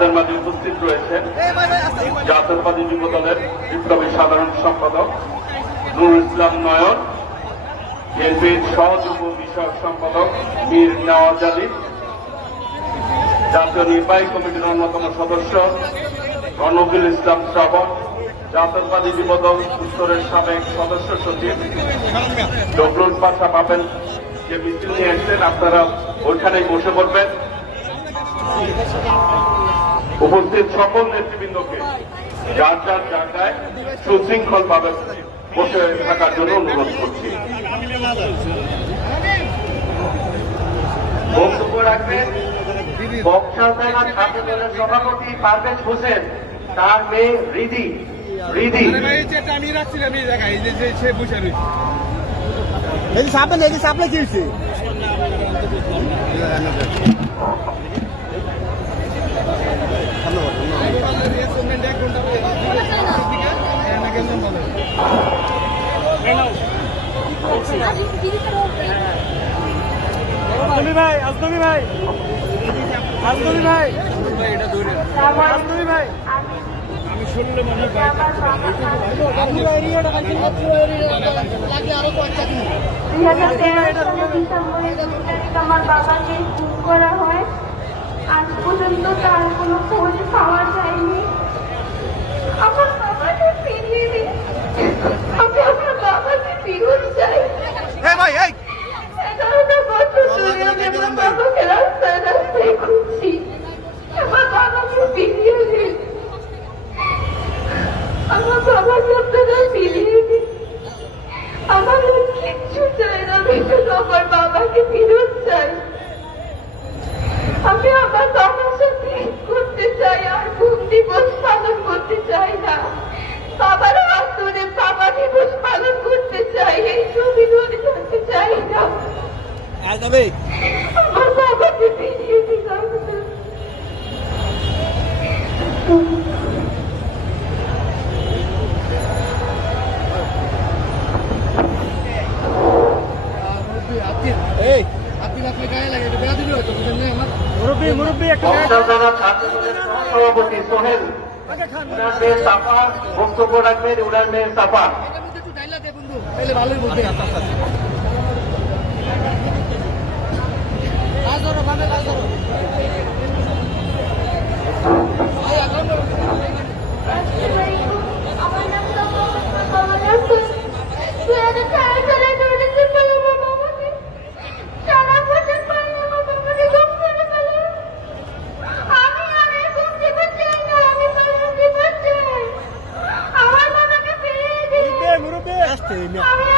আমাদের মাঝে উপস্থিত রয়েছেন জাতীয়তাবাদী যুব দলের বিপ্লবী সাধারণ সম্পাদক নুরুল ইসলাম নয়ন, বিএনপির সহযুগ্ম বিষয়ক সম্পাদক মীর নওয়াজ আলী, জাতীয় নির্বাহী কমিটির অন্যতম সদস্য রনকুল ইসলাম শ্রাবণ, জাতীয়তাবাদী যুব দল উত্তরের সাবেক সদস্য সচিব ডবলুল পাশা পাবেন যে মিছিল নিয়ে এসছেন। আপনারা ওইখানেই বসে পড়বেন। উপস্থিত সকল নেতৃবৃন্দকে যার যার জায়গায় সুশৃঙ্খল ভাবে বসে থাকার জন্য অনুরোধ করছি। বক্তব্য রাখবেন বক্সাল জেলা ছাত্র দলের সভাপতি পারভেজ হোসেন, তার মেয়ে রিদি। আজনবী ভাই আমি শুনলে মনে হয় আমার বাবাকে খুন করা হয়, আজ পর্যন্ত তার কোনো খোঁজ পাওয়া যায়নি। আমার বাবাকে ফিরিয়ে দিন, আমি আমার বাবাকে ফিরত চাই। 11টা বছর ধরে আমি আমার বাবাকে রাস্তায় রাস্তায় খুঁজছি, আমার বাবাকে ফিরিয়ে দিন, আমার বাবাকে আপনারা ফিরিয়ে দিন। আমার কিচ্ছু চাই না, আমি শুধু আমার বাবাকে ফিরত চাই। আমি আমার বাবার সাথে করতে চাই, আর কোন দিবস পালন করতে চাই না। বাবার হাত ধরে বাবা দিবস পালন করতে চাই, এই ছবি ধরে থাকতে চাই না। আমার বাবাকে ফিরিয়ে দিন। সভাপতি সোহেল, উনার মেয়ে সাফা বক্তব্য রাখবেন। উনার মেয়ে সাফা আমার নাম তো আমি